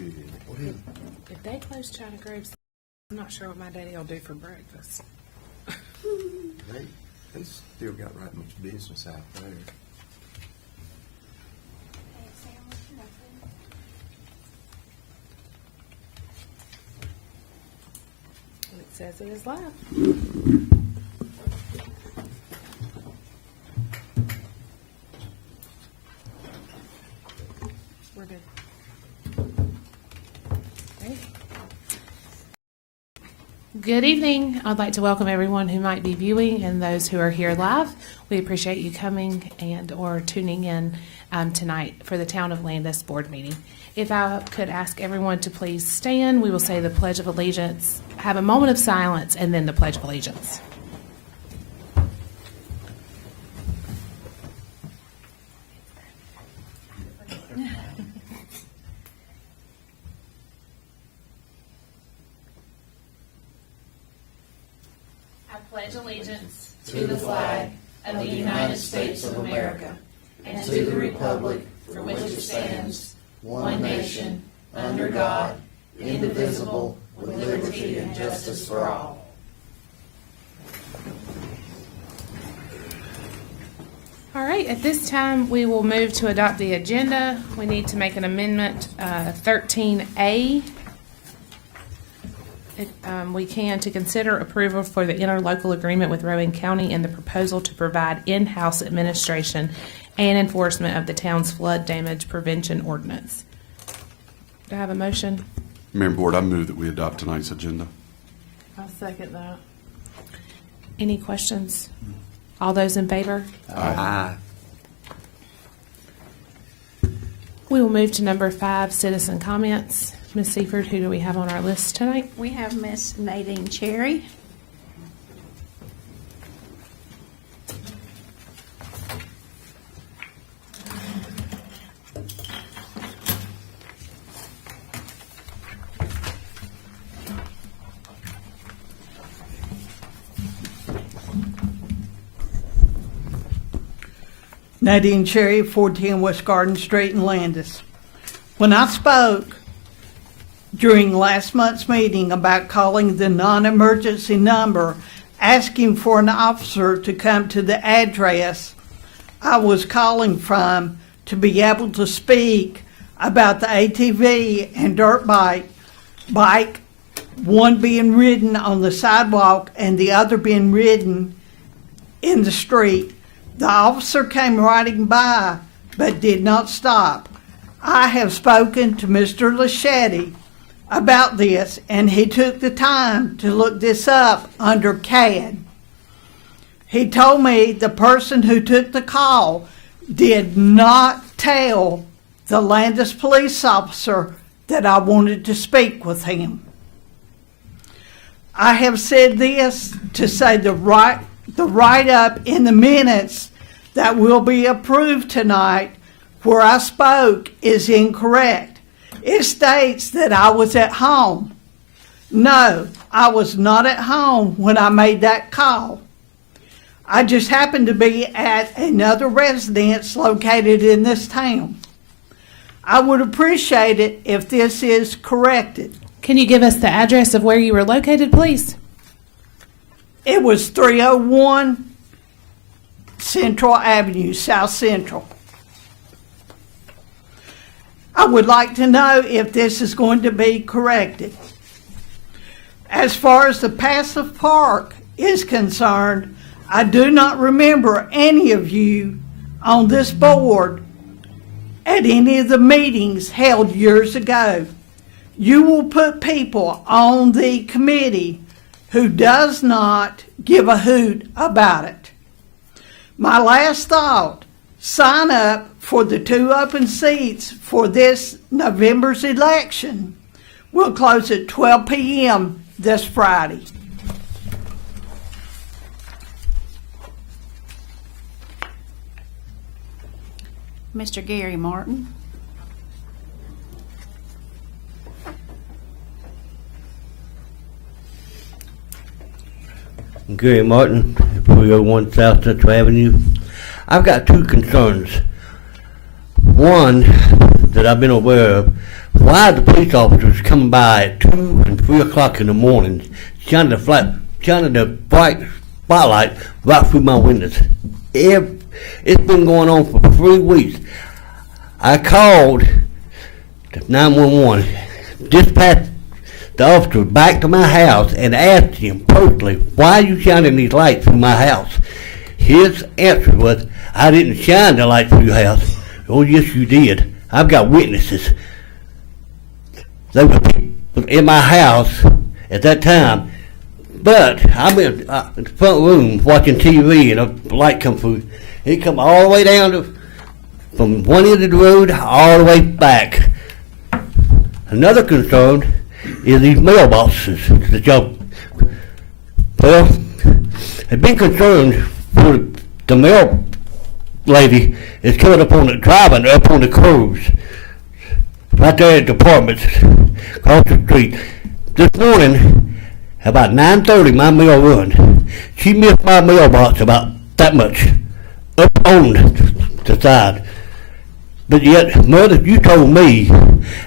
Good. If they close China Groves, I'm not sure what my daddy will do for breakfast. They still got right much business out there. And it says it is live. We're good. Okay. Good evening. I'd like to welcome everyone who might be viewing and those who are here live. We appreciate you coming and or tuning in tonight for the Town of Landis board meeting. If I could ask everyone to please stand, we will say the Pledge of Allegiance, have a moment of silence, and then the Pledge of Allegiance. I pledge allegiance to the flag of the United States of America and to the republic for which it stands, one nation, under God, indivisible, with liberty and justice for all. All right, at this time, we will move to adopt the agenda. We need to make an amendment, 13A. We can to consider approval for the interlocal agreement with Rowan County and the proposal to provide in-house administration and enforcement of the town's flood damage prevention ordinance. Do I have a motion? Mayor and Board, I move that we adopt tonight's agenda. I'll second that. Any questions? All those in favor? Aye. We will move to number 5, citizen comments. Ms. Seifert, who do we have on our list tonight? We have Miss Nadine Cherry. Nadine Cherry, 410 West Garden Street in Landis. When I spoke during last month's meeting about calling the non-emergency number, asking for an officer to come to the address I was calling from to be able to speak about the ATV and dirt bike, one being ridden on the sidewalk and the other being ridden in the street. The officer came riding by but did not stop. I have spoken to Mr. Lachetti about this, and he took the time to look this up under CAD. He told me the person who took the call did not tell the Landis police officer that I wanted to speak with him. I have said this to say the write-up in the minutes that will be approved tonight where I spoke is incorrect. It states that I was at home. No, I was not at home when I made that call. I just happened to be at another residence located in this town. I would appreciate it if this is corrected. Can you give us the address of where you were located, please? It was 301 Central Avenue, South Central. I would like to know if this is going to be corrected. As far as the passive park is concerned, I do not remember any of you on this board at any of the meetings held years ago. You will put people on the committee who does not give a hoot about it. My last thought, sign up for the 2 open seats for this November's election. We'll close at 12 p.m. this Friday. Mr. Gary Martin. Gary Martin, 301 South Central Avenue. I've got 2 concerns. One that I've been aware of, why the police officers coming by at 2 and 3 o'clock in the morning, shining the bright spotlight right through my windows. It's been going on for 3 weeks. I called 911, dispatched the officer back to my house and asked him personally, why are you shining these lights through my house? His answer was, I didn't shine the lights through your house. Oh, yes, you did. I've got witnesses. They were in my house at that time, but I'm in the front room watching TV and a light come through. It come all the way down from one end of the road all the way back. Another concern is these mailboxes that y'all, well, I've been concerned for the mail lady is coming up on the driving up on the curves right there at the apartments across the street. This morning, about 9:30, my mail run. She missed my mailbox about that much up on the side. But yet, Mother, you told me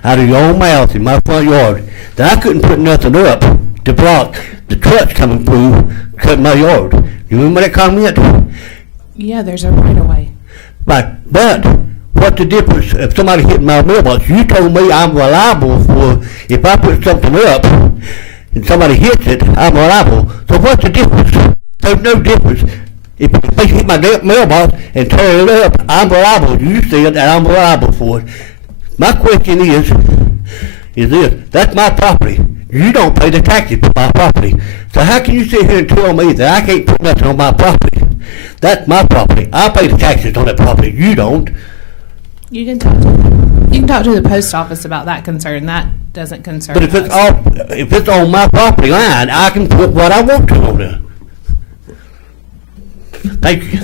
out of your own mouth in my front yard that I couldn't put nothing up to block the trucks coming through, cutting my yard. You remember that comment? Yeah, there's a right of way. Right, but what's the difference if somebody hit my mailbox? You told me I'm reliable for if I put something up and somebody hits it, I'm reliable. So what's the difference? There's no difference. If they hit my mailbox and tear it up, I'm reliable. You said that I'm reliable for it. My question is this, that's my property. You don't pay the taxes for my property. So how can you sit here and tell me that I can't put nothing on my property? That's my property. I pay the taxes on that property. You don't. You can talk to the post office about that concern. That doesn't concern But if us. it's on my property line, I can put what I want to on there. Thank you.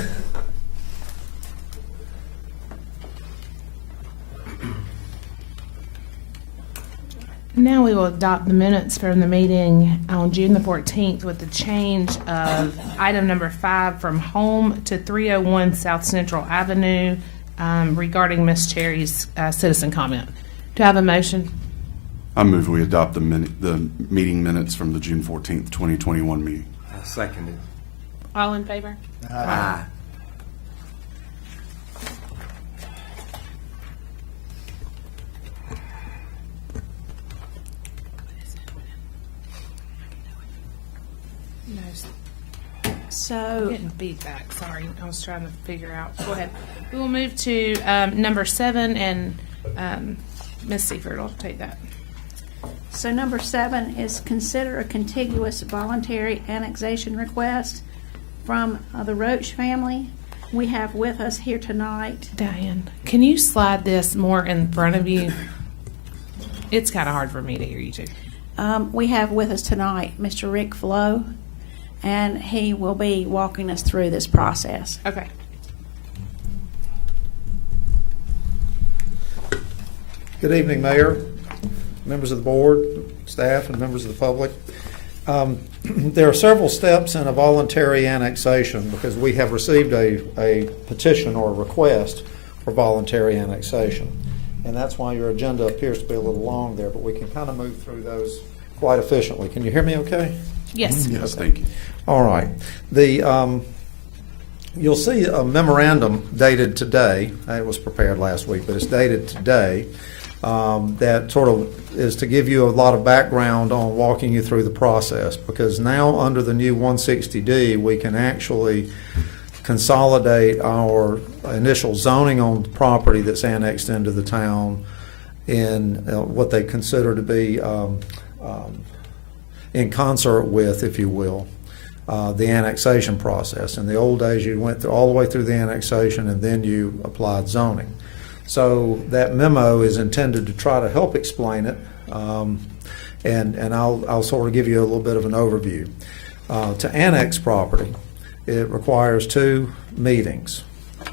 Now we will adopt the minutes from the meeting on June the 14th with the change of item number 5 from home to 301 South Central Avenue regarding Miss Cherry's citizen comment. Do I have a motion? I move we adopt the meeting minutes from the June 14th, 2021 meeting. I second it. All in favor? Aye. No, So, getting feedback. Sorry, I was trying to figure out. Go ahead. We will move to number 7, and Ms. Seifert will take that. so number 7 is consider a contiguous voluntary annexation request from the Roach family. We have with us here tonight. Diane, can you slide this more in front of you? It's kind of hard for me to hear you too. We have with us tonight Mr. Rick Flo, and he will be walking us through this process. Okay. Good evening, Mayor, members of the board, staff, and members of the public. There are several steps in a voluntary annexation because we have received a petition or a request for voluntary annexation. And that's why your agenda appears to be a little long there, but we can kind of move through those quite efficiently. Can you hear me okay? Yes. Yes, thank you. All right. You'll see a memorandum dated today. It was prepared last week, but it's dated today. That sort of is to give you a lot of background on walking you through the process, because now under the new 160D we can actually consolidate our initial zoning on the property that's annexed into the town in what they consider to be in concert with, if you will, the annexation process. In the old days you went all the way through the annexation and then you applied zoning. So that memo is intended to try to help explain it, and I'll sort of give you a little bit of an overview. To annex property, it requires 2 meetings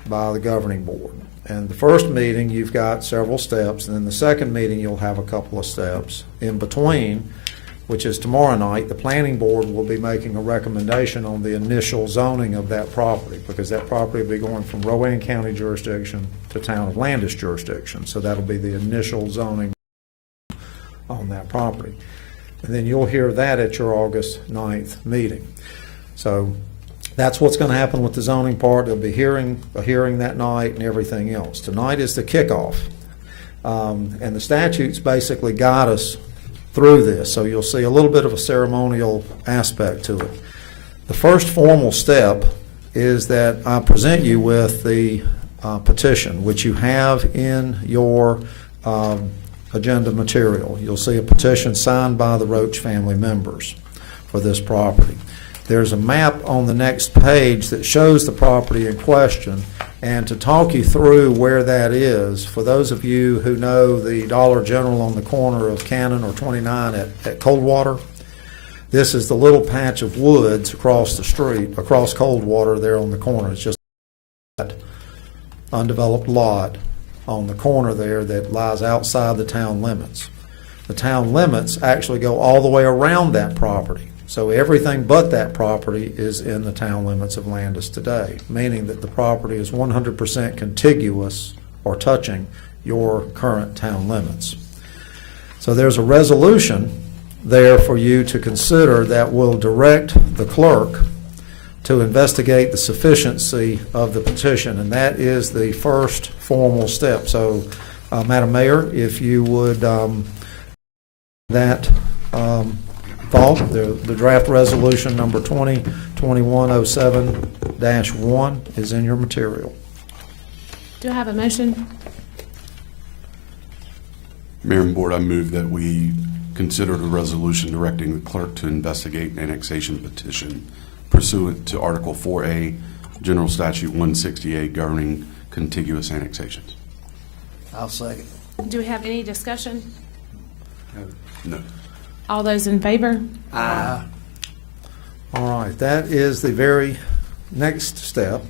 by the governing board. And the first meeting, you've got several steps, and then the second meeting, you'll have a couple of steps. In between, which is tomorrow night, the planning board will be making a recommendation on the initial zoning of that property, because that property will be going from Rowan County jurisdiction to town of Landis jurisdiction. So that'll be the initial zoning on that property. And then you'll hear that at your August 9th meeting. So that's what's going to happen with the zoning part. There'll be a hearing that night and everything else. Tonight is the kickoff. And the statutes basically guide us through this. So you'll see a little bit of a ceremonial aspect to it. The first formal step is that I present you with the petition, which you have in your agenda material. You'll see a petition signed by the Roach family members for this property. There's a map on the next page that shows the property in question, and to talk you through where that is, for those of you who know the Dollar General on the corner of Cannon or 29 at Coldwater, this is the little patch of woods across the street, across Coldwater there on the corner. It's just that undeveloped lot on the corner there that lies outside the town limits. The town limits actually go all the way around that property. So everything but that property is in the town limits of Landis today, meaning that the property is 100% contiguous or touching your current town limits. So there's a resolution there for you to consider that will direct the clerk to investigate the sufficiency of the petition, and that is the first formal step. So, Madam Mayor, if you would, that thought, the draft resolution number 2021-07-1 is in your material. Do I have a motion? Mayor and Board, I move that we consider the resolution directing the clerk to investigate an annexation petition pursuant to Article 4A, General Statute 168, governing contiguous annexations. I'll second. Do we have any discussion? No. All those in favor? Aye. All right, that is the very next step.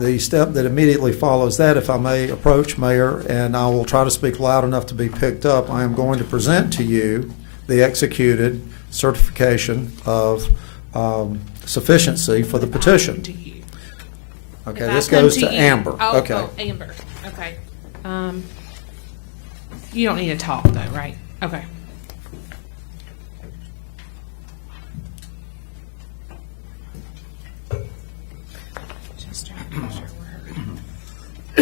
The step that immediately follows that, if I may approach, Mayor, and I will try to speak loud enough to be picked up, I am going to present to you the executed certification of sufficiency for the petition. To you. Okay, If I this come goes to to you- Amber. Oh, Okay. oh, Amber. Okay. You don't need to talk though, right? Okay. Just trying to make sure we're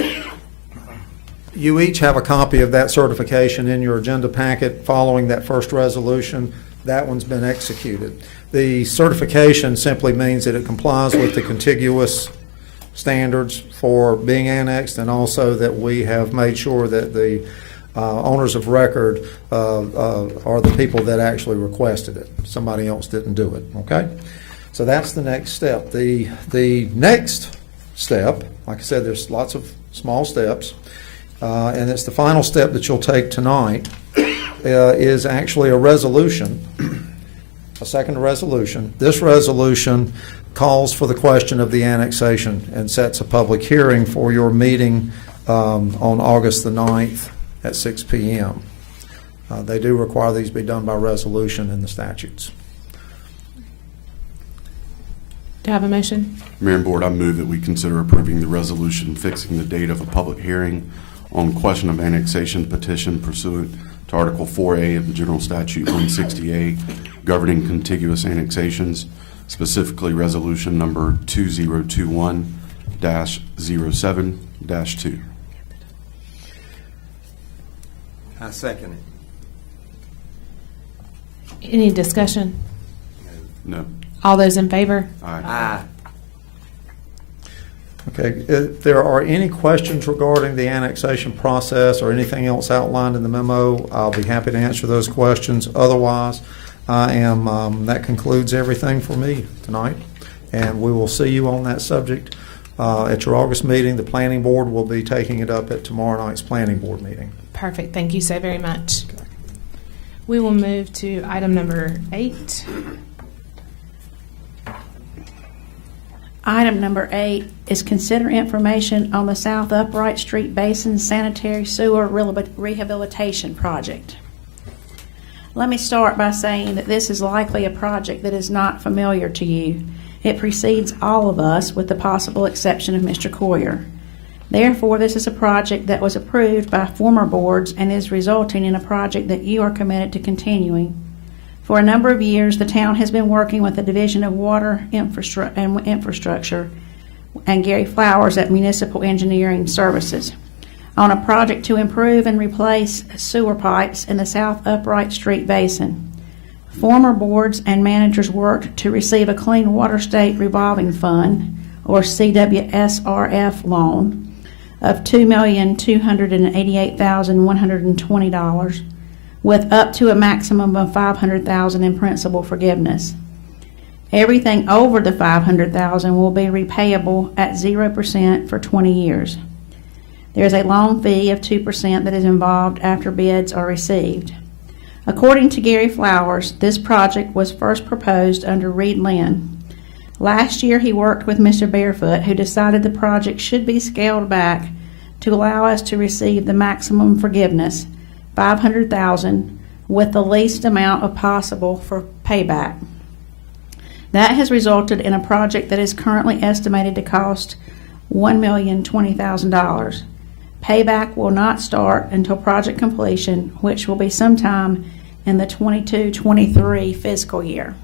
heard. You each have a copy of that certification in your agenda packet following that first resolution. That one's been executed. The certification simply means that it complies with the contiguous standards for being annexed, and also that we have made sure that the owners of record are the people that actually requested it. Somebody else didn't do it, okay? So that's the next step. The next step, like I said, there's lots of small steps, and it's the final step that you'll take tonight, is actually a resolution, a second resolution. This resolution calls for the question of the annexation and sets a public hearing for your meeting on August the 9th at 6 p.m. They do require these be done by resolution in the statutes. Do I have a motion? Mayor and Board, I move that we consider approving the resolution fixing the date of a public hearing on question of annexation petition pursuant to Article 4A of the General Statute 168 governing contiguous annexations, specifically resolution number 2021-07-2. I second it. Any discussion? No. All those in favor? Aye. Aye. Okay, if there are any questions regarding the annexation process or anything else outlined in the memo, I'll be happy to answer those questions. Otherwise, that concludes everything for me tonight. And we will see you on that subject at your August meeting. The planning board will be taking it up at tomorrow night's planning board meeting. Perfect. Thank you so very much. We will move to item number 8. Item number 8 is consider information on the South Upright Street Basin Sanitary Sewer Rehabilitation Project. Let me start by saying that this is likely a project that is not familiar to you. It precedes all of us with the possible exception of Mr. Coyer. Therefore, this is a project that was approved by former boards and is resulting in a project that you are committed to continuing. For a number of years, the town has been working with the Division of Water Infrastructure and Gary Flowers at Municipal Engineering Services on a project to improve and replace sewer pipes in the South Upright Street Basin. Former boards and managers worked to receive a Clean Water State Revolving Fund, or CWSRF loan, of $2,288,120, with up to a maximum of $500,000 in principal forgiveness. Everything over the $500,000 will be repayable at 0% for 20 years. There is a loan fee of 2% that is involved after bids are received. According to Gary Flowers, this project was first proposed under Reed Lynn. Last year, he worked with Mr. Barefoot, who decided the project should be scaled back to allow us to receive the maximum forgiveness, $500,000, with the least amount of possible for payback. That has resulted in a project that is currently estimated to cost $1,020,000. Payback will not start until project completion, which will be sometime in the 22-23 fiscal year.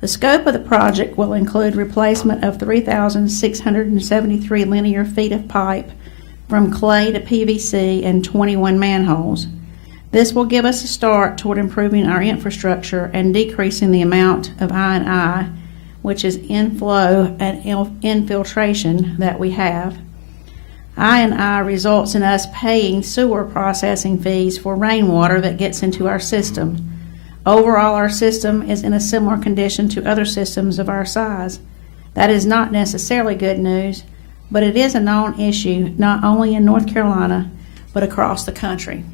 The scope of the project will include replacement of 3,673 linear feet of pipe from clay to PVC and 21 manholes. This will give us a start toward improving our infrastructure and decreasing the amount of I&I, which is inflow and infiltration, that we have. I&I results in us paying sewer processing fees for rainwater that gets into our system. Overall, our system is in a similar condition to other systems of our size. That is not necessarily good news, but it is a known issue not only in North Carolina, but across the country.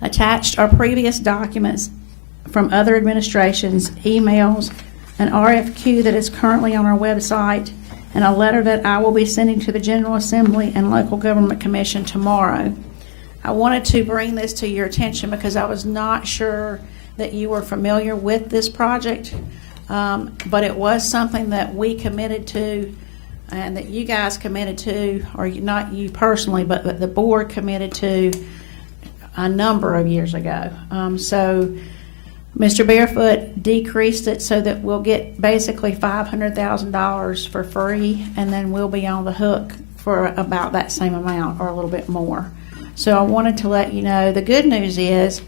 Attached are previous documents from other administrations, emails, an RFQ that is currently on our website, and a letter that I will be sending to the General Assembly and Local Government Commission tomorrow. I wanted to bring this to your attention because I was not sure that you were familiar with this project, but it was something that we committed to and that you guys committed to, or not you personally, but the board committed to a number of years ago. So Mr. Barefoot decreased it so that we'll get basically $500,000 for free, and then we'll be on the hook for about that same amount or a little bit more. So I wanted to let you know, the good news is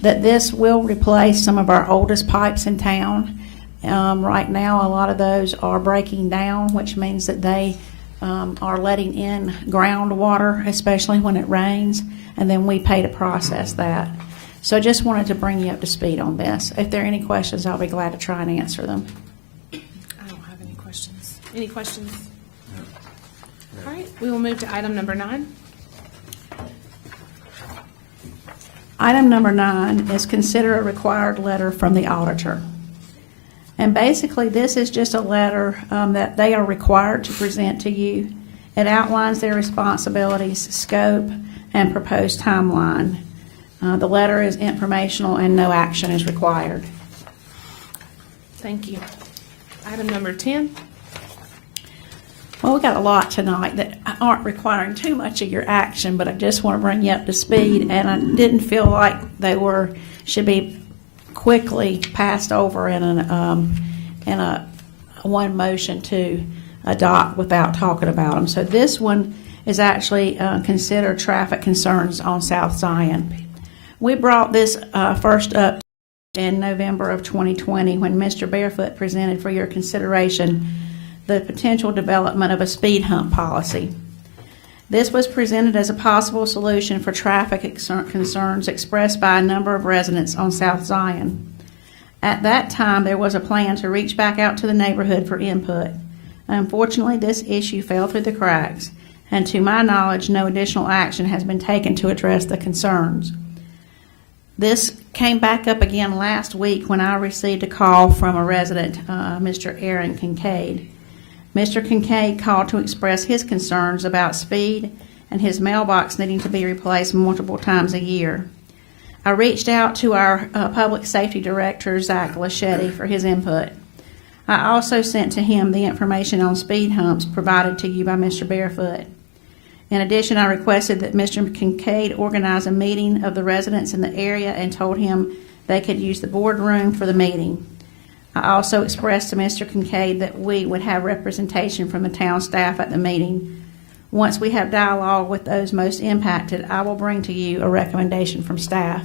that this will replace some of our oldest pipes in town. Right now, a lot of those are breaking down, which means that they are letting in groundwater, especially when it rains, and then we pay to process that. So I just wanted to bring you up to speed on this. If there are any questions, I'll be glad to try and answer them. I don't have any questions. Any questions? All right, we will move to item number 9. Item number 9 is consider a required letter from the auditor. And basically, this is just a letter that they are required to present to you. It outlines their responsibilities, scope, and proposed timeline. The letter is informational and no action is required. Thank you. Item number 10. Well, we got a lot tonight that aren't requiring too much of your action, but I just want to bring you up to speed, and I didn't feel like they should be quickly passed over in a one motion to adopt without talking about them. So this one is actually consider traffic concerns on South Zion. We brought this first up in November of 2020 when Mr. Barefoot presented for your consideration the potential development of a speed hump policy. This was presented as a possible solution for traffic concerns expressed by a number of residents on South Zion. At that time, there was a plan to reach back out to the neighborhood for input. Unfortunately, this issue fell through the cracks, and to my knowledge, no additional action has been taken to address the concerns. This came back up again last week when I received a call from a resident, Mr. Aaron Kincaid. Mr. Kincaid called to express his concerns about speed and his mailbox needing to be replaced multiple times a year. I reached out to our Public Safety Director, Zach Laschetti, for his input. I also sent to him the information on speed humps provided to you by Mr. Barefoot. In addition, I requested that Mr. Kincaid organize a meeting of the residents in the area and told him they could use the boardroom for the meeting. I also expressed to Mr. Kincaid that we would have representation from the town staff at the meeting. Once we have dialogue with those most impacted, I will bring to you a recommendation from staff.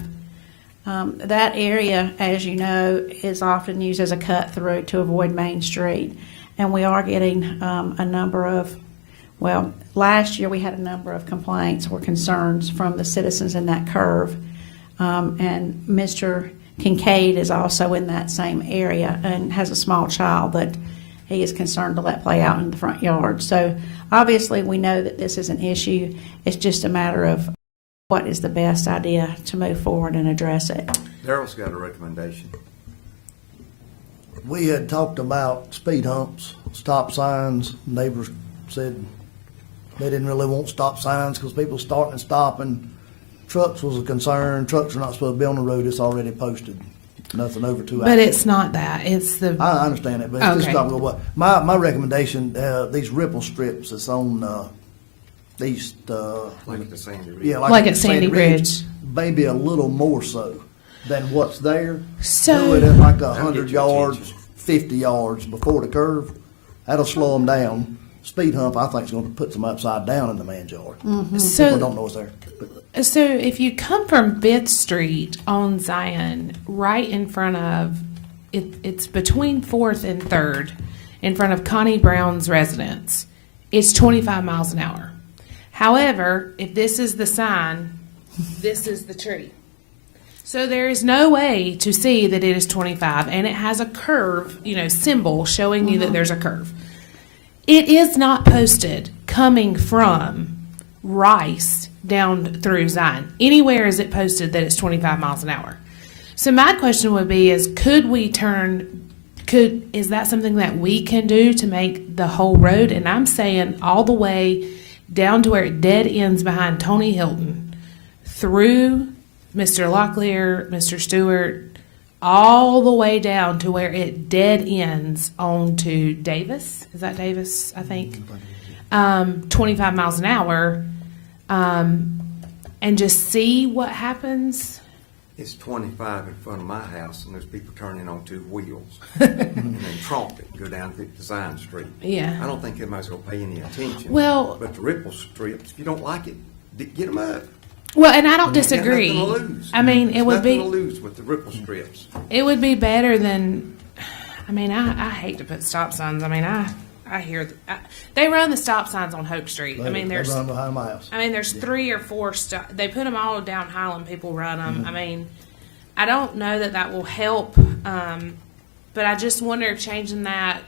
That area, as you know, is often used as a cut-through to avoid Main Street. And we are getting a number of, well, last year we had a number of complaints or concerns from the citizens in that curve. And Mr. Kincaid is also in that same area and has a small child that he is concerned to let play out in the front yard. So obviously we know that this is an issue. It's just a matter of what is the best idea to move forward and address it. Daryl's got a recommendation. We had talked about speed humps, stop signs. Neighbors said they didn't really want stop signs because people starting and stopping. Trucks was a concern. Trucks are not supposed to be on the road. It's already posted. Nothing over 2 hours. But it's not that. It's the. I understand it, but it's just Okay. not what. My recommendation, these ripple strips that's on east. Like at the Sandy Ridge. Yeah, Like at Sandy Ridge. Maybe a little more so than what's there. So- Do it at like That'll 100 get your yards, attention. 50 yards before the curve. That'll slow them down. Speed hump, I think, is going to put them upside down in the man's yard. People So, don't know it's there. so if you come from 5th Street on Zion, right in front of, it's between 4th and 3rd, in front of Connie Brown's residence, it's 25 miles an hour. However, if this is the sign, this is the tree. So there is no way to see that it is 25, and it has a curve, symbol showing you that there's a curve. It is not posted coming from Rice down through Zion. Anywhere is it posted that it's 25 miles an hour. So my question would be is, is that something that we can do to make the whole road? And I'm saying all the way down to where it dead ends behind Tony Hilton, through Mr. Locklear, Mr. Stewart, all the way down to where it dead ends onto Davis. Is that Davis, I think? 25 miles an hour, and just see what happens. It's 25 in front of my house, and there's people turning on 2 wheels. And then tromp it and go down Design Street. Yeah. I don't think anybody's going to pay any attention. Well- But the ripple strips, if you don't like it, get them up. Well, and I don't You got disagree. nothing to lose. I mean, it There's would nothing be to lose with the ripple strips. it would be better than. I mean, I hate to put stop signs. I mean, I hear they run the stop signs on Hope Street. I mean, They there's run behind my house. there's 3 or 4 They put them all down Highland. People run them. I mean, I don't know that will help. But I just wonder if changing that,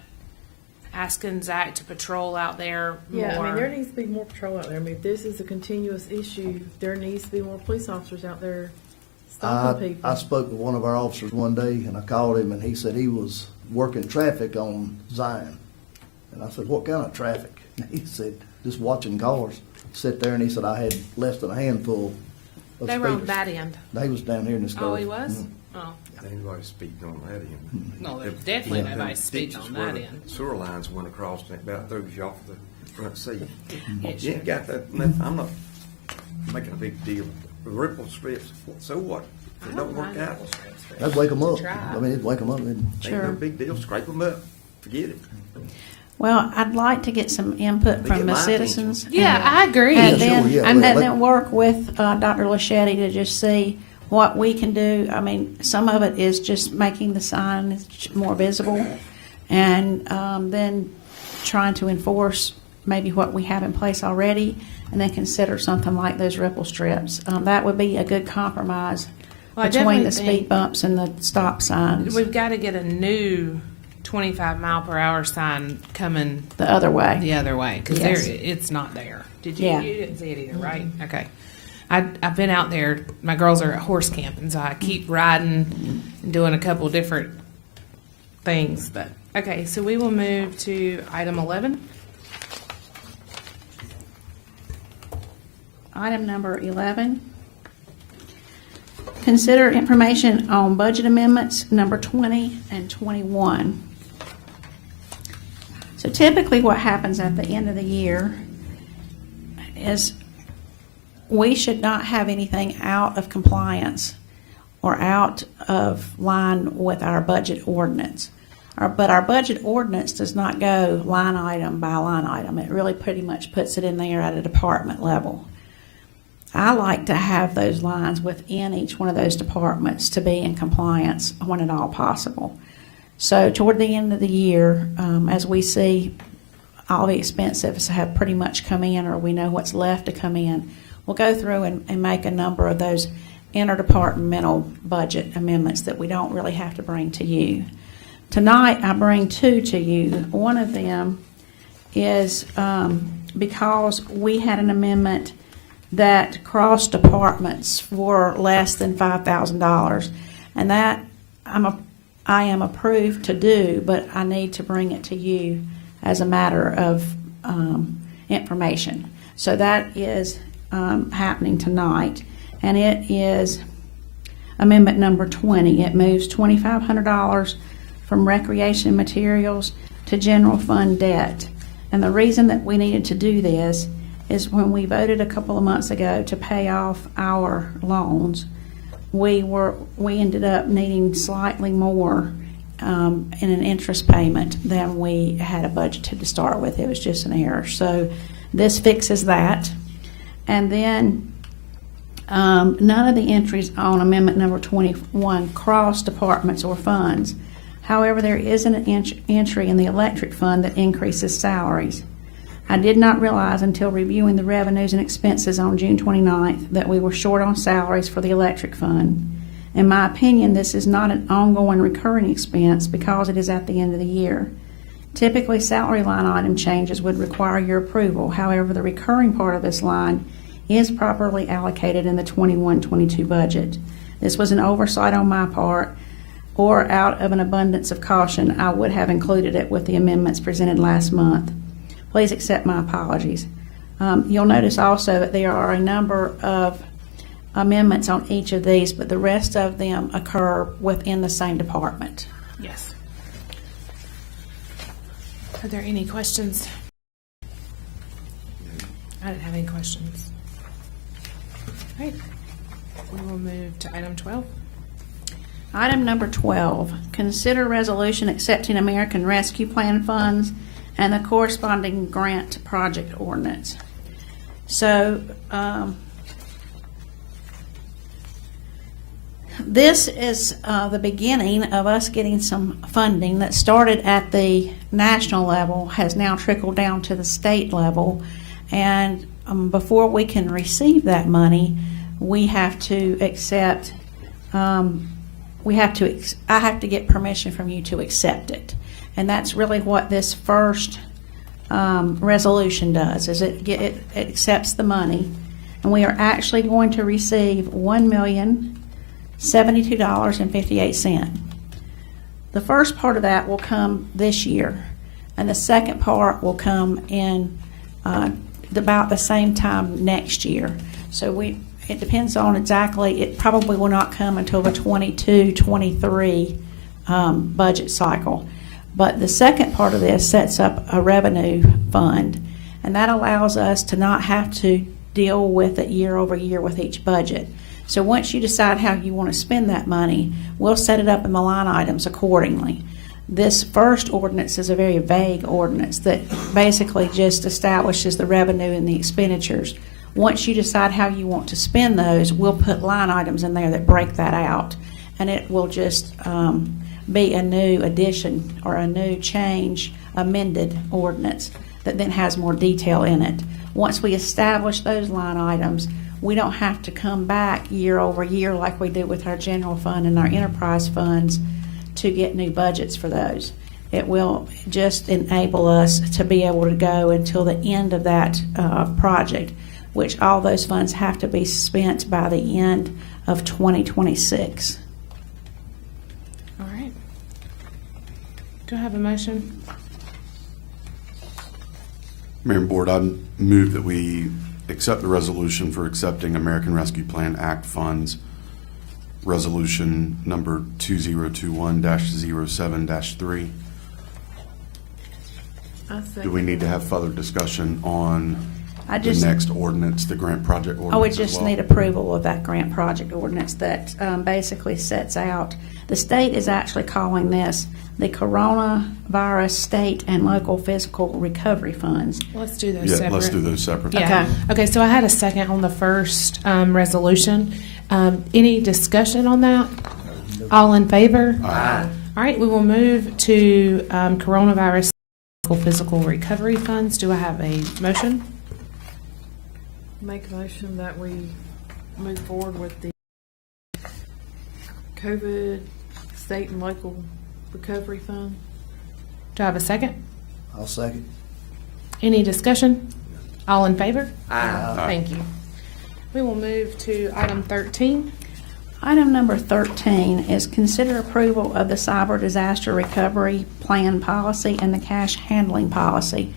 asking Zach to patrol out there more. Yeah, I mean, there needs to be more patrol out there. I mean, if this is a continuous issue, there needs to be more police officers out there stopping people. I spoke with one of our officers one day, and I called him, and he said he was working traffic on Zion. And I said, what kind of traffic? And he said, just watching cars sit there, and he said, I had less than a handful of They were on speeders. that end. They was down here in this curve. Oh, he was. Oh. Anybody speeding on that end. No, there's Them- definitely them nobody speeding ditches on where that the end. Sewer lines went across and it about throws you off the front seat. It You ain't got that, I'm not making a big deal. The ripple strips, so what? If it don't work out, That'd wake them up. Try. I mean, it'd wake them up. ain't Sure. no big deal, scrape them up, forget it. Well, I'd like to get some input They from get the my citizens. Yeah, I agree. And Yeah, then, sure, yeah, and let- then work with Dr. Lachetti to just see what we can do. I mean, some of it is just making the sign more visible, and then trying to enforce maybe what we have in place already, and then consider something like those ripple strips. That would be a good compromise Well, I between the definitely speed bumps and the stop signs We've got to get a new 25 mile per hour sign coming the other way. the other way because Yes. it's not there. Did you? Yeah. You didn't see it either, right? Okay. I've been out there. My girls are at horse camping, so I keep riding and doing a couple different things. But okay, so we will move to item 11. Item number 11. Consider information on budget amendments number 20 and 21. typically what happens at the end of the year is we should not have anything out of compliance or out of line with our budget ordinance. But our budget ordinance does not go line item by line item. It really pretty much puts it in there at a department level. I like to have those lines within each one of those departments to be in compliance when at all possible. So toward the end of the year, as we see all the expenses have pretty much come in, or we know what's left to come in, we'll go through and make a number of those interdepartmental budget amendments that we don't really have to bring to you. Tonight, I bring two to you. One of them is because we had an amendment that crossed departments for less than $5,000, and that I am approved to do, but I need to bring it to you as a matter of information. So that is happening tonight, and it is amendment number 20. It moves $2,500 from recreation and materials to general fund debt. And the reason that we needed to do this is when we voted a couple of months ago to pay off our loans, we ended up needing slightly more in an interest payment than we had budgeted to start with. It was just an error. So this fixes that. And then none of the entries on amendment number 21 cross departments or funds. However, there is an entry in the electric fund that increases salaries. I did not realize until reviewing the revenues and expenses on June 29th that we were short on salaries for the electric fund. In my opinion, this is not an ongoing recurring expense because it is at the end of the year. Typically, salary line item changes would require your approval. However, the recurring part of this line is properly allocated in the 21-22 budget. This was an oversight on my part, or out of an abundance of caution, I would have included it with the amendments presented last month. Please accept my apologies. You'll notice also that there are a number of amendments on each of these, but the rest of them occur within the same department. Yes. Are there any questions? I didn't have any questions. All right. We will move to item 12. Item number 12, consider resolution accepting American Rescue Plan funds and the corresponding grant project ordinance. So this is the beginning of us getting some funding that started at the national level, has now trickled down to the state level, and before we can receive that money, we have to accept. I have to get permission from you to accept it. And that's really what this first resolution does, is it accepts the money. And we are actually going to receive $1,072.58. The first part of that will come this year, and the second part will come in about the same time next year. So it depends on exactly, it probably will not come until the 22-23 budget cycle. But the second part of this sets up a revenue fund, and that allows us to not have to deal with it year over year with each budget. So once you decide how you want to spend that money, we'll set it up in the line items accordingly. This first ordinance is a very vague ordinance that basically just establishes the revenue and the expenditures. Once you decide how you want to spend those, we'll put line items in there that break that out, and it will just be a new addition or a new change, amended ordinance that then has more detail in it. Once we establish those line items, we don't have to come back year over year like we do with our general fund and our enterprise funds to get new budgets for those. It will just enable us to be able to go until the end of that project, which all those funds have to be spent by the end of 2026. All right. Do I have a motion? Mayor and Board, I move that we accept the resolution for accepting American Rescue Plan Act funds, resolution number 2021-07-3. I second Do we need to that. have further discussion on I the just, next ordinance, the grant project ordinance I would as just well? need approval of that grant project ordinance that basically sets out, the state is actually calling this the Coronavirus State and Local Fiscal Recovery Funds. Let's do those Yeah, separate. let's do those separate. Yeah. Okay. Okay, so I had a second on the first resolution. Any discussion on that? All in favor? Aye. All right, we will move to coronavirus physical recovery funds. Do I have a motion? Make a motion that we move forward with the COVID state and local recovery fund. Do I have a second? I'll second. Any discussion? All in favor? Aye. Thank you. We will move to item 13. Item number 13 is consider approval of the cyber disaster recovery plan policy and the cash handling policy.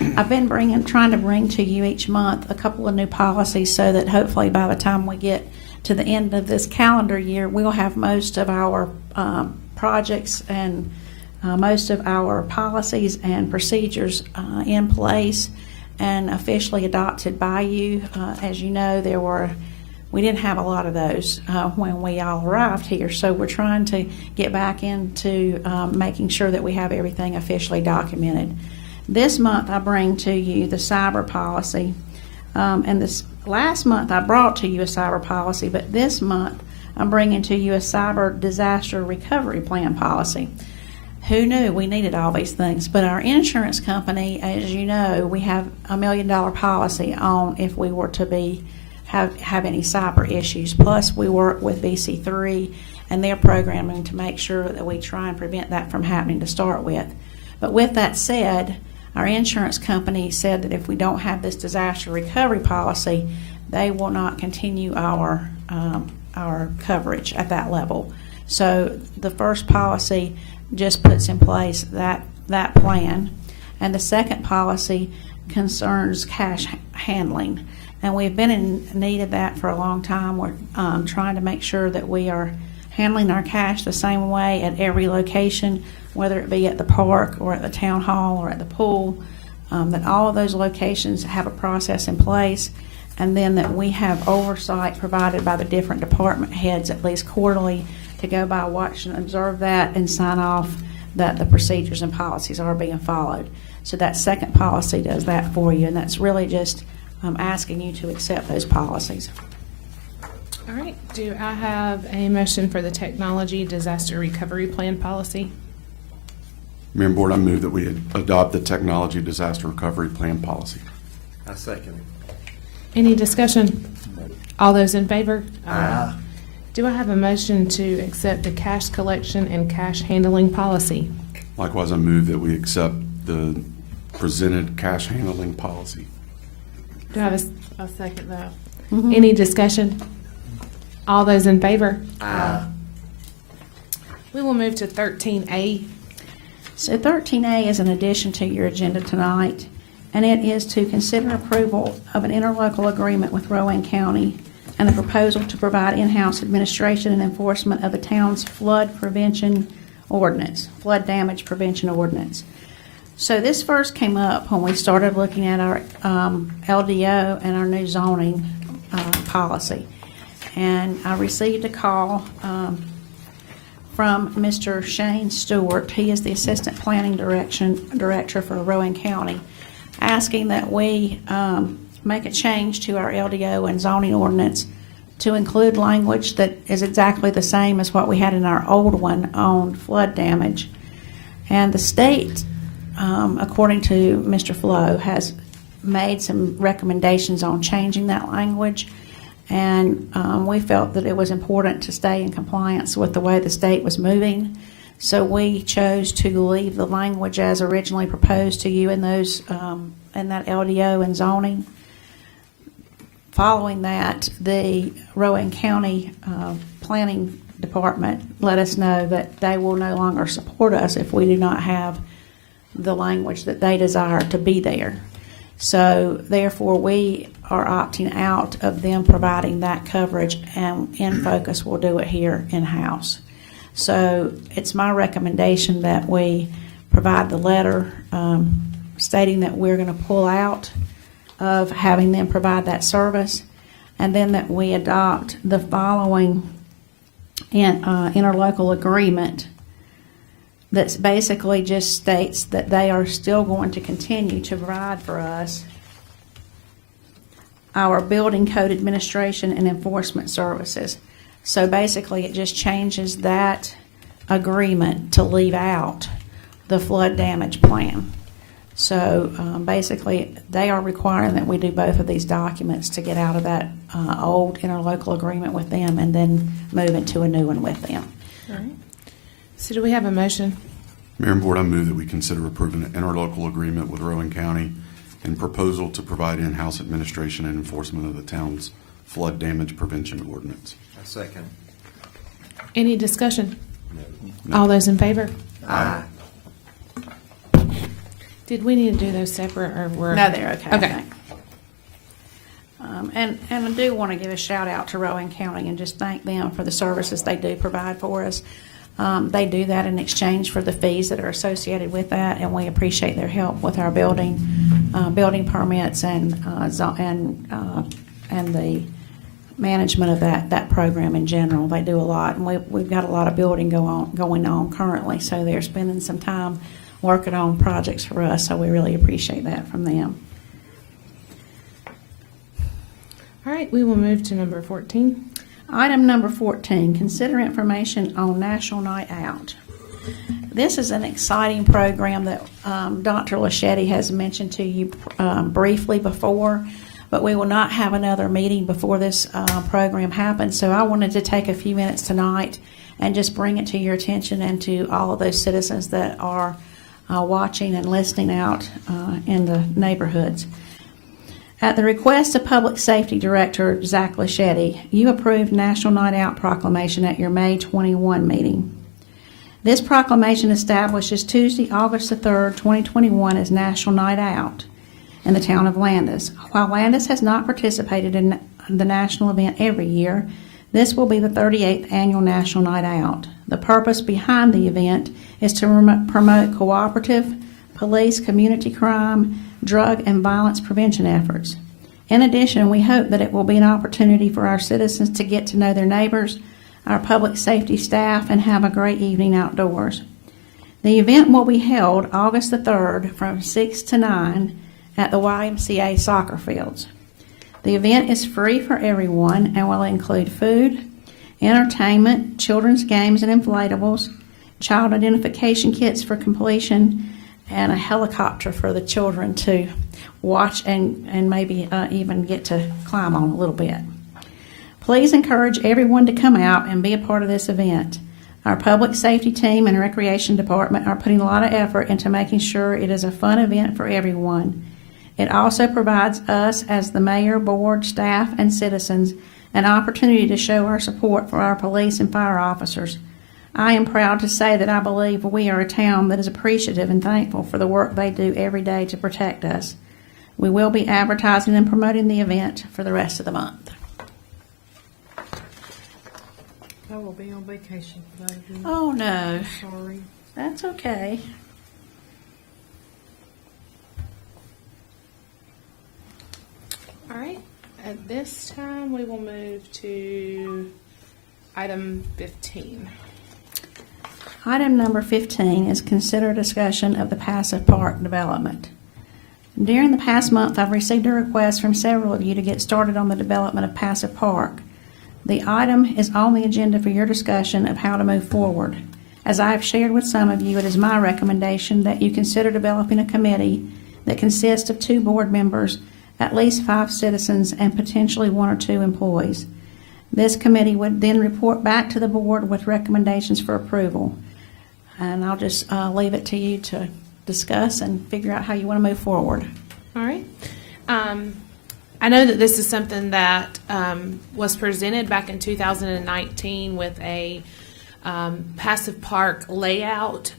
I've been trying to bring to you each month a couple of new policies so that hopefully by the time we get to the end of this calendar year, we'll have most of our projects and most of our policies and procedures in place and officially adopted by you. As you know, we didn't have a lot of those when we all arrived here, so we're trying to get back into making sure that we have everything officially documented. This month I bring to you the cyber policy, and this last month I brought to you a cyber policy, but this month I'm bringing to you a cyber disaster recovery plan policy. Who knew we needed all these things? But our insurance company, as you know, we have $1 million policy on if we were to have any cyber issues. Plus, we work with BC3 and their programming to make sure that we try and prevent that from happening to start with. But with that said, our insurance company said that if we don't have this disaster recovery policy, they will not continue our coverage at that level. So the first policy just puts in place that plan, and the second policy concerns cash handling. And we've been in need of that for a long time. We're trying to make sure that we are handling our cash the same way at every location, whether it be at the park or at the town hall or at the pool, that all of those locations have a process in place, and then that we have oversight provided by the different department heads at least quarterly to go by, watch and observe that, and sign off that the procedures and policies are being followed. So that second policy does that for you, and that's really just asking you to accept those policies. All right, do I have a motion for the technology disaster recovery plan policy? Mayor and Board, I move that we adopt the technology disaster recovery plan policy. I second it. Any discussion? All those in favor? Aye. Do I have a motion to accept the cash collection and cash handling policy? Likewise, I move that we accept the presented cash handling policy. Do I have I second that. any discussion? All those in favor? Aye. We will move to 13A. So 13A is an addition to your agenda tonight, and it is to consider approval of an interlocal agreement with Rowan County and the proposal to provide in-house administration and enforcement of the town's flood prevention ordinance, flood damage prevention ordinance. So this first came up when we started looking at our LDO and our new zoning policy. And I received a call from Mr. Shane Stewart. He is the Assistant Planning Director for Rowan County, asking that we make a change to our LDO and zoning ordinance to include language that is exactly the same as what we had in our old one on flood damage. And the state, according to Mr. Flo, has made some recommendations on changing that language. And we felt that it was important to stay in compliance with the way the state was moving. So we chose to leave the language as originally proposed to you in those in that LDO and zoning. Following that, the Rowan County Planning Department let us know that they will no longer support us if we do not have the language that they desire to be there. So therefore, we are opting out of them providing that coverage, and In Focus will do it here in-house. So it's my recommendation that we provide the letter stating that we're going to pull out of having them provide that service, and then that we adopt the following interlocal agreement that basically just states that they are still going to continue to provide for us our building code administration and enforcement services. So basically, it just changes that agreement to leave out the flood damage plan. So basically, they are requiring that we do both of these documents to get out of that old interlocal agreement with them and then move into a new one with them. All right. So do we have a motion? Mayor and Board, I move that we consider approving an interlocal agreement with Rowan County and proposal to provide in-house administration and enforcement of the town's flood damage prevention ordinance. I second. Any discussion? No. All those in favor? Aye. Did we need to do those separate, or were? No, they're okay. Okay. I think. And I do want to give a shout out to Rowan County and just thank them for the services they do provide for us. They do that in exchange for the fees that are associated with that, and we appreciate their help with our building permits and the management of that program in general. They do a lot, and we've got a lot of building going on currently, so they're spending some time working on projects for us, so we really appreciate that from them. All right, we will move to number 14. Item number 14, consider information on National Night Out. This is an exciting program that Dr. Lachetti has mentioned to you briefly before, but we will not have another meeting before this program happens. So I wanted to take a few minutes tonight and just bring it to your attention and to all of those citizens that are watching and listening out in the neighborhoods. At the request of Public Safety Director Zach Lachetti, you approved National Night Out proclamation at your May 21 meeting. This proclamation establishes Tuesday, August the 3rd, 2021 as National Night Out in the town of Landis. While Landis has not participated in the national event every year, this will be the 38th annual National Night Out. The purpose behind the event is to promote cooperative, police, community crime, drug and violence prevention efforts. In addition, we hope that it will be an opportunity for our citizens to get to know their neighbors, our public safety staff, and have a great evening outdoors. The event will be held August the 3rd from 6 to 9 at the YMCA soccer fields. The event is free for everyone and will include food, entertainment, children's games and inflatables, child identification kits for completion, and a helicopter for the children to watch and maybe even get to climb on a little bit. Please encourage everyone to come out and be a part of this event. Our public safety team and recreation department are putting a lot of effort into making sure it is a fun event for everyone. It also provides us, as the mayor, board, staff, and citizens, an opportunity to show our support for our police and fire officers. I am proud to say that I believe we are a town that is appreciative and thankful for the work they do every day to protect us. We will be advertising and promoting the event for the rest of the month. I will be on vacation for that event. Oh, no. Sorry. That's okay. All right, at this time, we will move to item 15. Item number 15 is consider discussion of the passive park development. During the past month, I've received a request from several of you to get started on the development of passive park. The item is on the agenda for your discussion of how to move forward. As I have shared with some of you, it is my recommendation that you consider developing a committee that consists of 2 board members, at least 5 citizens, and potentially 1 or 2 employees. This committee would then report back to the board with recommendations for approval. And I'll just leave it to you to discuss and figure out how you want to move forward. All right. I know that this is something that was presented back in 2019 with a passive park layout.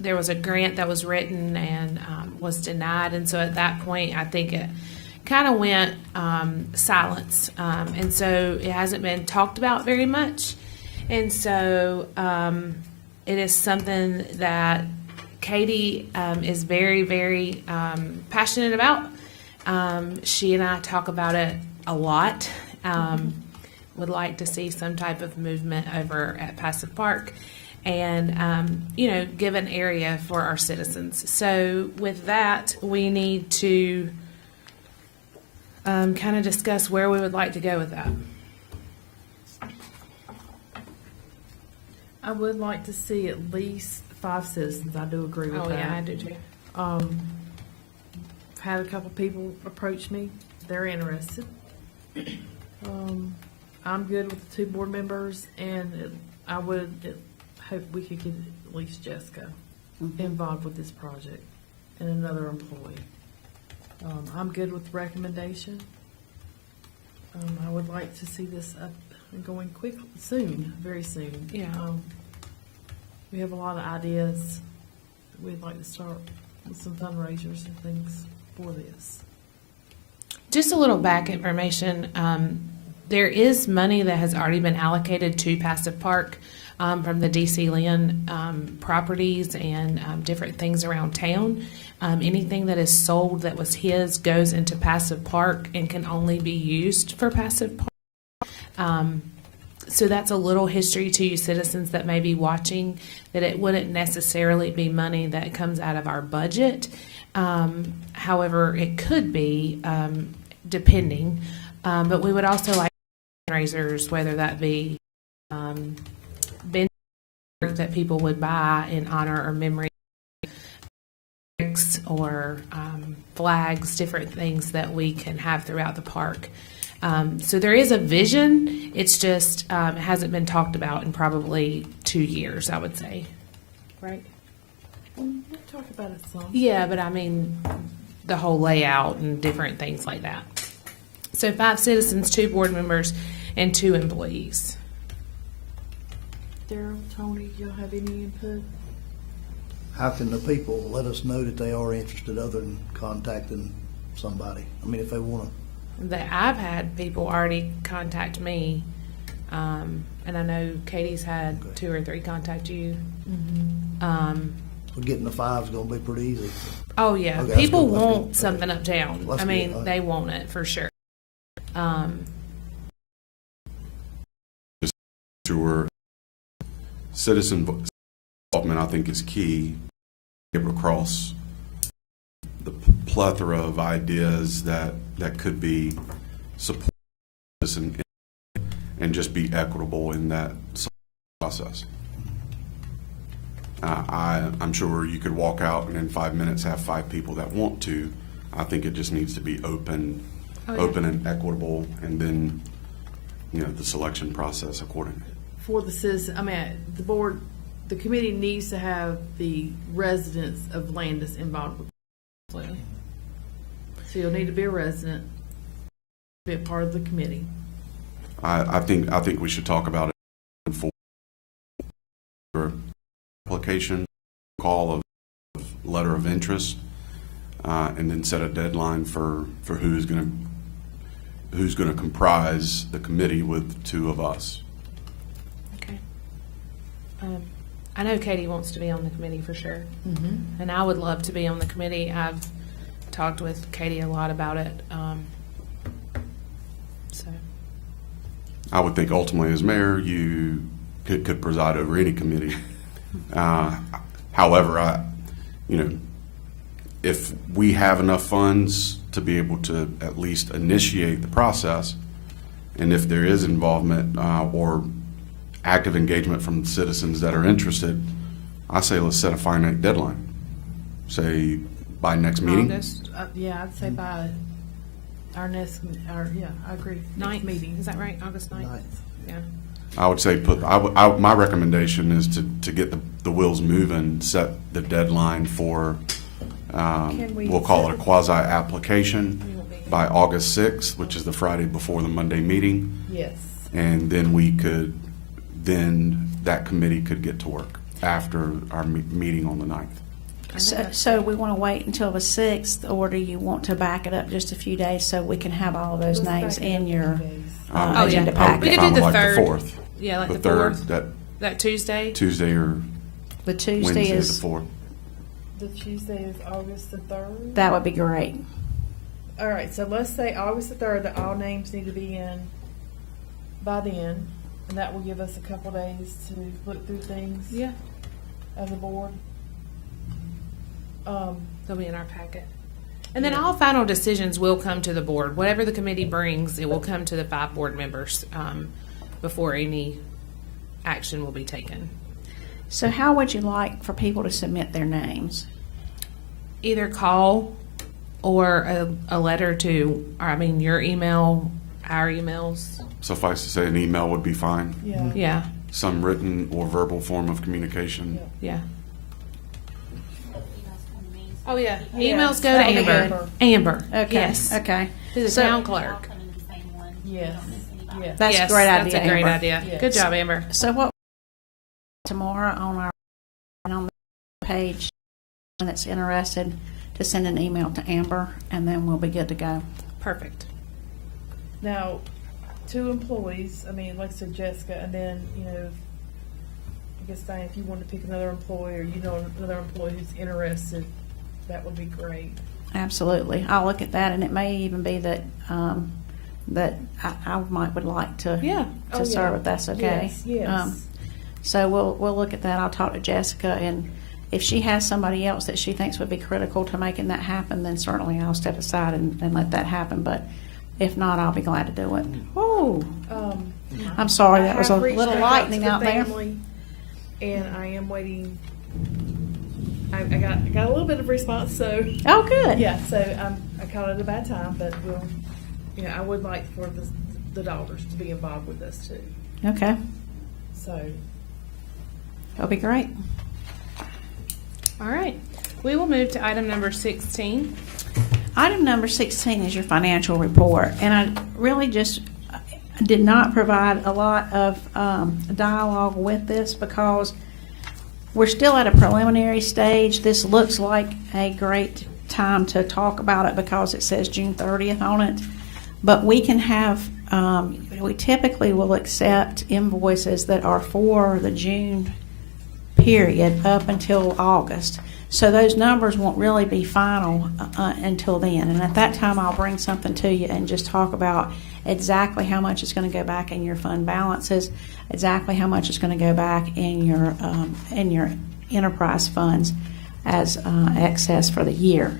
There was a grant that was written and was denied, and so at that point, I think it kind of went silence, and so it hasn't been talked about very much, and so it is something that Katie is very, very passionate about. She and I talk about it a lot. Would like to see some type of movement over at Passive Park and, give an area for our citizens. So with that, we need to kind of discuss where we would like to go with that. I would like to see at least 5 citizens. I do agree with Oh, that. yeah, I do too. I've had a couple people approach me. They're interested. I'm good with the 2 board members, and I would hope we could get at least Jessica involved with this project and another employee. I'm good with the recommendation. I would like to see this up and going soon, very soon. Yeah. We have a lot of ideas. We'd like to start with some fundraisers and things for this. Just a little back information. There is money that has already been allocated to Passive Park from the DC Lynn properties and different things around town. Anything that is sold that was his goes into Passive Park and can only be used for Passive Park. So that's a little history to you citizens that may be watching, that it wouldn't necessarily be money that comes out of our budget. However, it could be, depending. But we would also like fundraisers, whether that be bench that people would buy in honor or memory, or flags, different things that we can have throughout the park. So there is a vision. It's just it hasn't been talked about in probably 2 years, I would say. Right? We talked about it some. Yeah, but I mean the whole layout and different things like that. So 5 citizens, 2 board members, and 2 employees. Daryl, Tony, y'all have any input? How can the people let us know that they are interested other than contacting somebody? I mean, if they want to. That I've had people already contact me, and I know Katie's had 2 or 3 contact you. Well, getting the 5 is going to be pretty easy. Oh yeah, Okay, that's people good, that's good. want Okay. something uptown. That's I good, mean, all right. they want it for sure. Sure. Citizen involvement, I think, is key. Get across the plethora of ideas that could be supported and just be equitable in that process. I'm sure you could walk out and in 5 minutes have 5 people that want to. I think it just needs to be open, open and equitable, and then, the selection process accordingly. For the citizen, the board, the committee needs to have the residents of Landis involved with it. So you'll need to be a resident, be a part of the committee. I think we should talk about it for application, call of letter of interest, and then set a deadline for who's going to comprise the committee with 2 of us. Okay. I know Katie wants to be on the committee for sure, and I would love to be on the committee. I've talked with Katie a lot about it. So I would think ultimately as mayor, you could preside over any committee. However, if we have enough funds to be able to at least initiate the process, and if there is involvement or active engagement from citizens that are interested, I say let's set a finite deadline. Say by next meeting. August Yeah, I'd say by I agree. Next 9th. meeting. Is that right? August 9th? 9th. Yeah. I would say my recommendation is to get the wheels moving, set the deadline for, we'll call it a quasi-application by August 6th, which is the Friday before the Monday meeting. Yes. And then that committee could get to work after our meeting on the 9th. So we want to wait until the 6th, or do you want to back it up just a few days so we can have all of those names in your Oh, agenda yeah. packet? We could do Fine with the like 3rd. the 4th. Yeah, like the 3rd, 4th. that That Tuesday. Tuesday or The Tuesday Wednesday is the 4th. the Tuesday is August the 3rd? That would be great. All right, so let's say August the 3rd, that all names need to be in by then, and that will give us a couple days to look through things Yeah, as a board. they'll be in our packet. And then Yeah. all final decisions will come to the board. Whatever the committee brings, it will come to the 5 board members before any action will be taken. So how would you like for people to submit their names? Either call or a letter to, or I mean, your email, our emails. Suffice to say, an email would be fine. Yeah. Yeah, Some written or verbal form of communication. yeah. Oh, yeah. Yeah. Emails go to That'll be Amber. Amber, Okay. yes. Okay. Who's the So- town clerk. Yes. Yes. That's Yes, a great That's idea, a great Amber. idea. Yes. Good job, Amber. So what, tomorrow on the page, that's interested, to send an email to Amber, and then we'll be good to go. Perfect. Now, 2 employees, I mean, like I said, Jessica, and then, I guess, Diane, if you want to pick another employee, or another employee who's interested, that would be great. Absolutely. I'll look at that, and it may even be that, that I would like to, Yeah. to Oh, serve, yeah. if that's okay. Yes, yes. So we'll look at that. I'll talk to Jessica, and if she has somebody else that she thinks would be critical to making that happen, then certainly I'll step aside and let that happen. But if not, I'll be glad to do it. Whoa, I'm sorry, that was a I have reached little back lightning to the out there. family, and I am waiting. I got a little bit of response, so Oh, good. yeah. So I caught it at a bad time, but I would like for the daughters to be involved with this too. Okay, So that'll be great. All right. We will move to item number 16. Item number 16 is your financial report, and I really just did not provide a lot of dialogue with this because we're still at a preliminary stage. This looks like a great time to talk about it because it says June 30th on it, but we can have, we typically will accept invoices that are for the June period up until August. So those numbers won't really be final until then. And at that time, I'll bring something to you and just talk about exactly how much is going to go back in your fund balances, exactly how much is going to go back in your enterprise funds as excess for the year.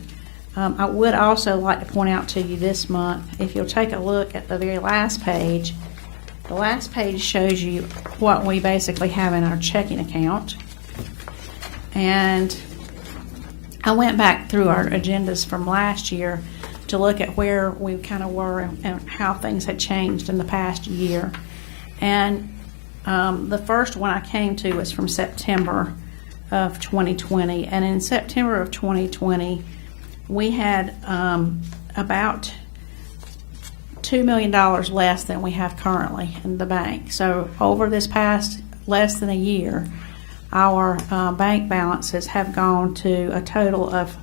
I would also like to point out to you this month, if you'll take a look at the very last page, the last page shows you what we basically have in our checking account. And I went back through our agendas from last year to look at where we kind of were and how things had changed in the past year. And the first one I came to was from September of 2020. And in September of 2020, we had about $2 million less than we have currently in the bank. So over this past less than a year, our bank balances have gone to a total of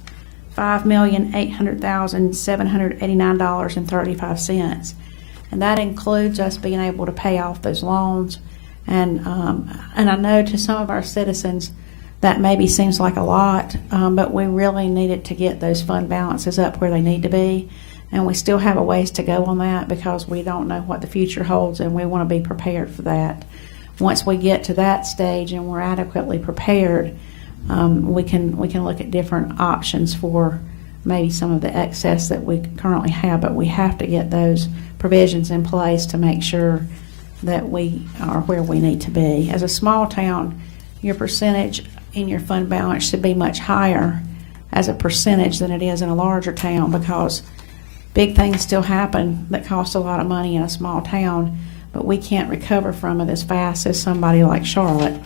$5,800,789.35, and that includes us being able to pay off those loans. And I know to some of our citizens that maybe seems like a lot, but we really needed to get those fund balances up where they need to be, and we still have a ways to go on that because we don't know what the future holds, and we want to be prepared for that. Once we get to that stage and we're adequately prepared, we can look at different options for maybe some of the excess that we currently have, but we have to get those provisions in place to make sure that we are where we need to be. As a small town, your percentage in your fund balance should be much higher as a percentage than it is in a larger town because big things still happen that cost a lot of money in a small town, but we can't recover from it as fast as somebody like Charlotte.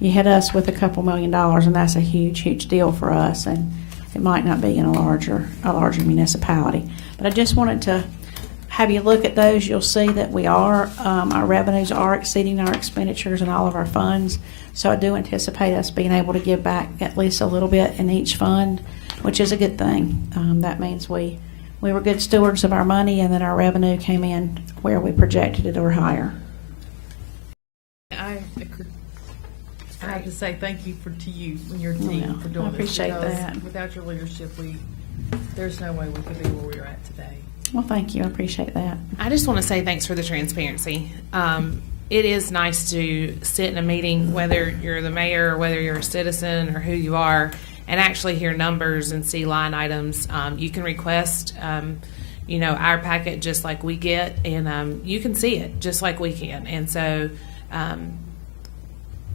You hit us with a couple $1 million, and that's a huge, huge deal for us, and it might not be in a larger municipality. But I just wanted to have you look at those. You'll see that we are, our revenues are exceeding our expenditures in all of our funds, so I do anticipate us being able to give back at least a little bit in each fund, which is a good thing. That means we were good stewards of our money, and then our revenue came in where we projected it or higher. I agree. I have to say thank you to you and your team Yeah, for doing I this. appreciate because that. Without your leadership, there's no way we could be where we're at today. Well, thank you. I appreciate that. I just want to say thanks for the transparency. It is nice to sit in a meeting, whether you're the mayor or whether you're a citizen or who you are, and actually hear numbers and see line items. You can request, our packet just like we get, and you can see it just like we can. And so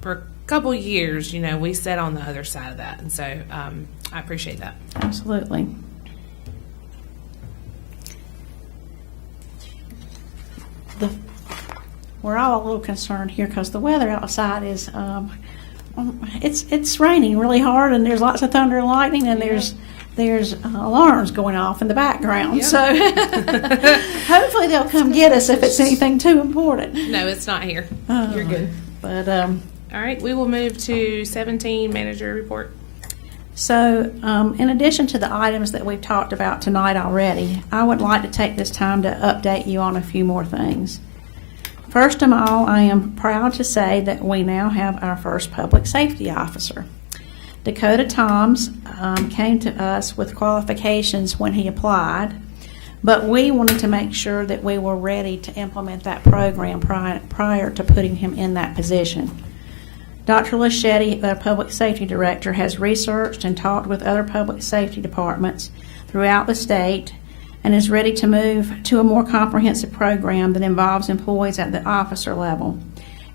for a couple years, we sat on the other side of that. And so I appreciate that. Absolutely. We're all a little concerned here because the weather outside is it's raining really hard, and there's lots of thunder and lightning, and there's alarms going off in the background. Yeah. So hopefully they'll come get us if it's anything too important. No, it's not here. You're good. But All right, we will move to 17, manager report. So, in addition to the items that we've talked about tonight already, I would like to take this time to update you on a few more things. First of all, I am proud to say that we now have our first public safety officer. Dakota Toms came to us with qualifications when he applied, but we wanted to make sure that we were ready to implement that program prior to putting him in that position. Dr. Laschetti, the Public Safety Director, has researched and talked with other public safety departments throughout the state and is ready to move to a more comprehensive program that involves employees at the officer level.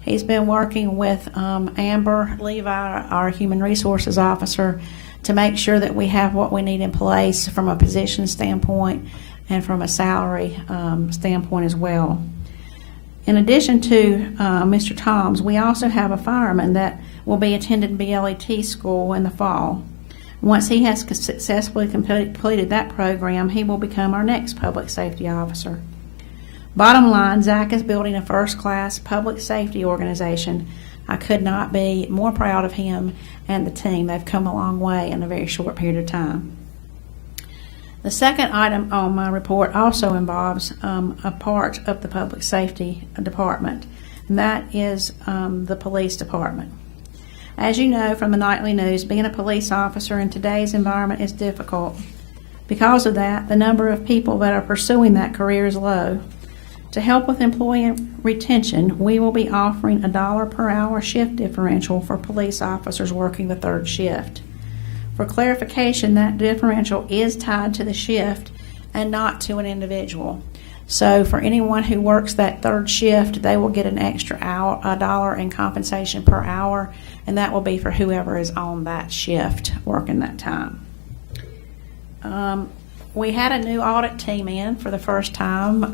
He's been working with Amber Levi, our Human Resources Officer, to make sure that we have what we need in place from a position standpoint and from a salary standpoint as well. In addition to Mr. Toms, we also have a fireman that will be attending BLET school in the fall. Once he has successfully completed that program, he will become our next public safety officer. Bottom line, Zach is building a first-class public safety organization. I could not be more proud of him and the team. They've come a long way in a very short period of time. The second item on my report also involves a part of the public safety department, and that is the police department. As you know from the nightly news, being a police officer in today's environment is difficult. Because of that, the number of people that are pursuing that career is low. To help with employee retention, we will be offering $1 per hour shift differential for police officers working the third shift. For clarification, that differential is tied to the shift and not to an individual. So for anyone who works that third shift, they will get an extra $1 in compensation per hour, and that will be for whoever is on that shift working that time. We had a new audit team in for the first time.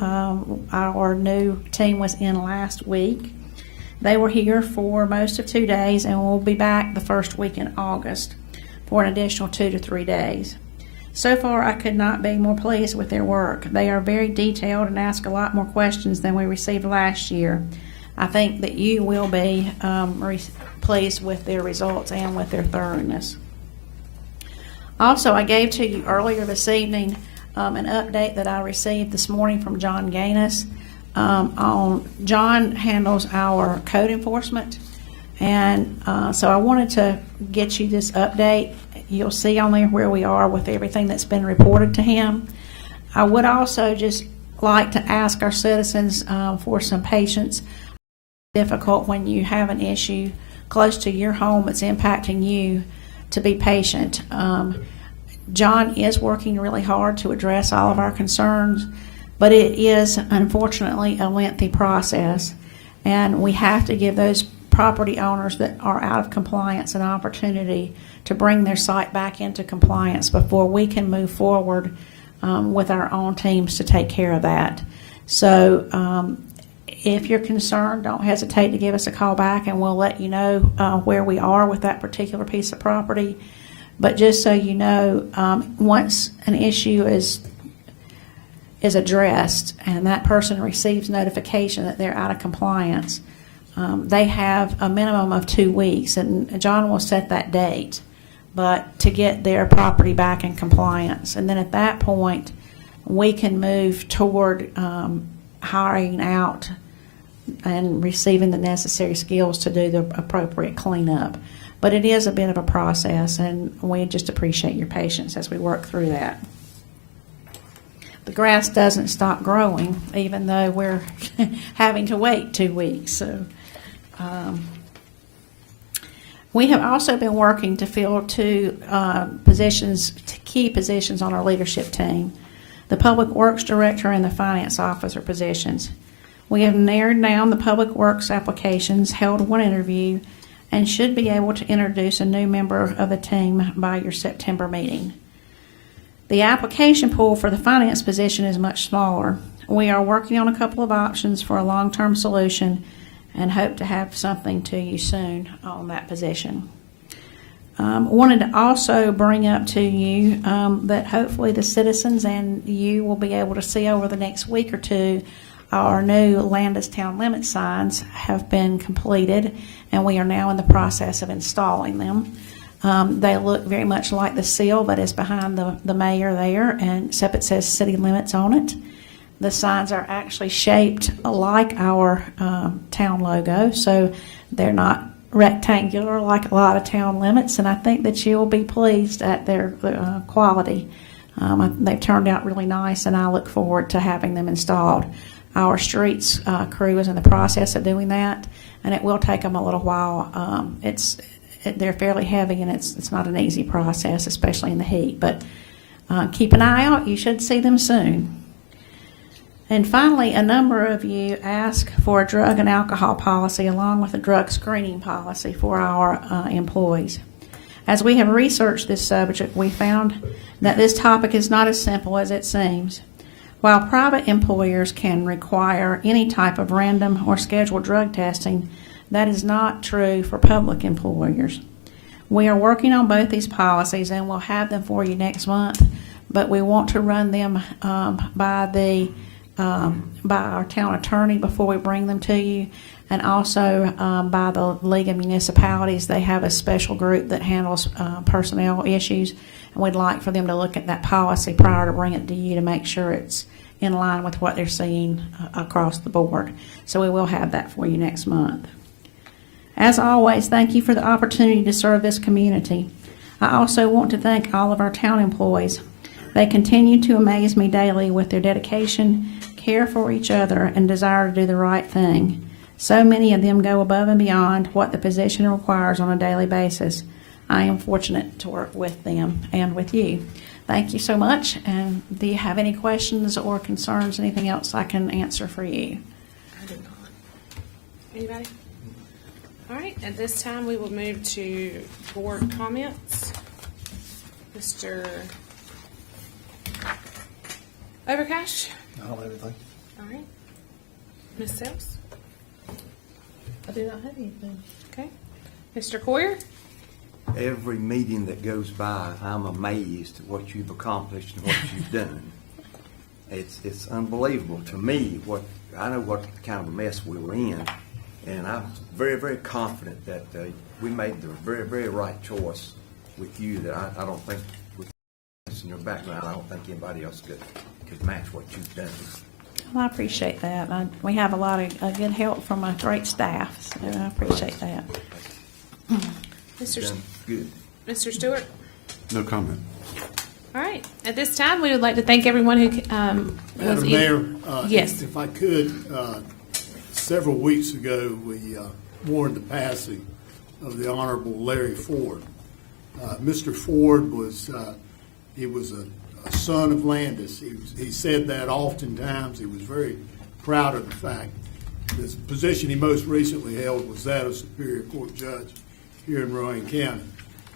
Our new team was in last week. They were here for most of 2 days, and we'll be back the first week in August for an additional 2 to 3 days. So far, I could not be more pleased with their work. They are very detailed and ask a lot more questions than we received last year. I think that you will be pleased with their results and with their thoroughness. Also, I gave to you earlier this evening an update that I received this morning from John Gaines. John handles our code enforcement, and so I wanted to get you this update. You'll see on there where we are with everything that's been reported to him. I would also just like to ask our citizens for some patience. It's difficult when you have an issue close to your home that's impacting you to be patient. John is working really hard to address all of our concerns, but it is unfortunately a lengthy process, and we have to give those property owners that are out of compliance an opportunity to bring their site back into compliance before we can move forward with our own teams to take care of that. So if you're concerned, don't hesitate to give us a call back, and we'll let you know where we are with that particular piece of property. But just so you know, once an issue is addressed and that person receives notification that they're out of compliance, they have a minimum of 2 weeks, and John will set that date, but to get their property back in compliance. And then at that point, we can move toward hiring out and receiving the necessary skills to do the appropriate cleanup. But it is a bit of a process, and we just appreciate your patience as we work through that. The grass doesn't stop growing, even though we're having to wait 2 weeks. So, we have also been working to fill two key positions on our leadership team: the Public Works Director and the Finance Officer positions. We have narrowed down the Public Works applications, held one interview, and should be able to introduce a new member of the team by your September meeting. The application pool for the finance position is much smaller. We are working on a couple of options for a long-term solution and hope to have something to you soon on that position. Wanted to also bring up to you that hopefully the citizens and you will be able to see over the next week or two our new Landis town limit signs have been completed, and we are now in the process of installing them. They look very much like the seal that is behind the mayor there, and except it says city limits on it. The signs are actually shaped like our town logo, so they're not rectangular like a lot of town limits, and I think that you'll be pleased at their quality. They've turned out really nice, and I look forward to having them installed. Our streets crew is in the process of doing that, and it will take them a little while. They're fairly heavy, and it's not an easy process, especially in the heat. But keep an eye out. You should see them soon. And finally, a number of you asked for a drug and alcohol policy along with a drug screening policy for our employees. As we have researched this subject, we found that this topic is not as simple as it seems. While private employers can require any type of random or scheduled drug testing, that is not true for public employers. We are working on both these policies, and we'll have them for you next month, but we want to run them by our town attorney before we bring them to you, and also by the League of Municipalities. They have a special group that handles personnel issues, and we'd like for them to look at that policy prior to bringing it to you to make sure it's in line with what they're seeing across the board. So we will have that for you next month. As always, thank you for the opportunity to serve this community. I also want to thank all of our town employees. They continue to amaze me daily with their dedication, care for each other, and desire to do the right thing. So many of them go above and beyond what the position requires on a daily basis. I am fortunate to work with them and with you. Thank you so much. And do you have any questions or concerns, anything else I can answer for you? I did not. Anybody? All right, at this time, we will move to board comments. Mr. Overcash? I don't have anything. All right. Ms. Sells? I do not have anything. Okay. Mr. Coyer? Every meeting that goes by, I'm amazed at what you've accomplished and what you've done. It's unbelievable to me. I know what kind of a mess we were in, and I'm very, very confident that we made the very, very right choice with you. That I don't think, with this in your background, I don't think anybody else could match what you've done. Well, I appreciate that. We have a lot of good help from a great staff, so I appreciate that. Mr. Done good. Mr. Stewart? No comment. All right. At this time, we would like to thank everyone who was Madam Mayor, yes. if I could, several weeks ago, we mourned the passing of the Honorable Larry Ford. Mr. Ford was a son of Landis. He said that oftentimes. He was very proud of the fact. The position he most recently held was that of Superior Court Judge here in Rowan County.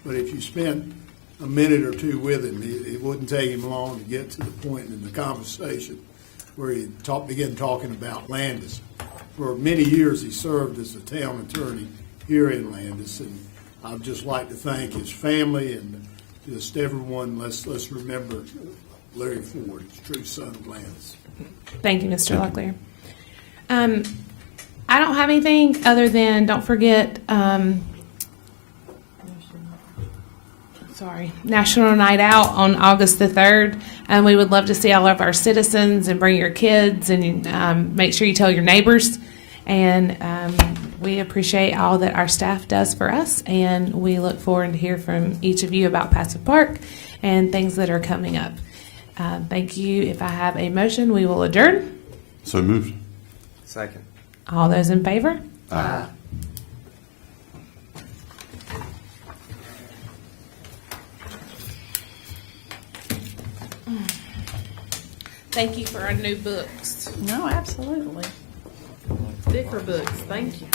But if you spent a minute or two with him, it wouldn't take him long to get to the point in the conversation where he began talking about Landis. For many years, he served as a town attorney here in Landis, and I'd just like to thank his family and just everyone. Let's remember Larry Ford, true son of Landis. Thank you, Mr. Locklear. I don't have anything other than don't forget National Night Out on August the 3rd. We would love to see all of our citizens and bring your kids and make sure you tell your neighbors. And we appreciate all that our staff does for us, and we look forward to hear from each of you about Passive Park and things that are coming up. Thank you. If I have a motion, we will adjourn. So moved. Second. All those in favor? Aye. Thank you for our new books. No, absolutely. Thicker books, thank you.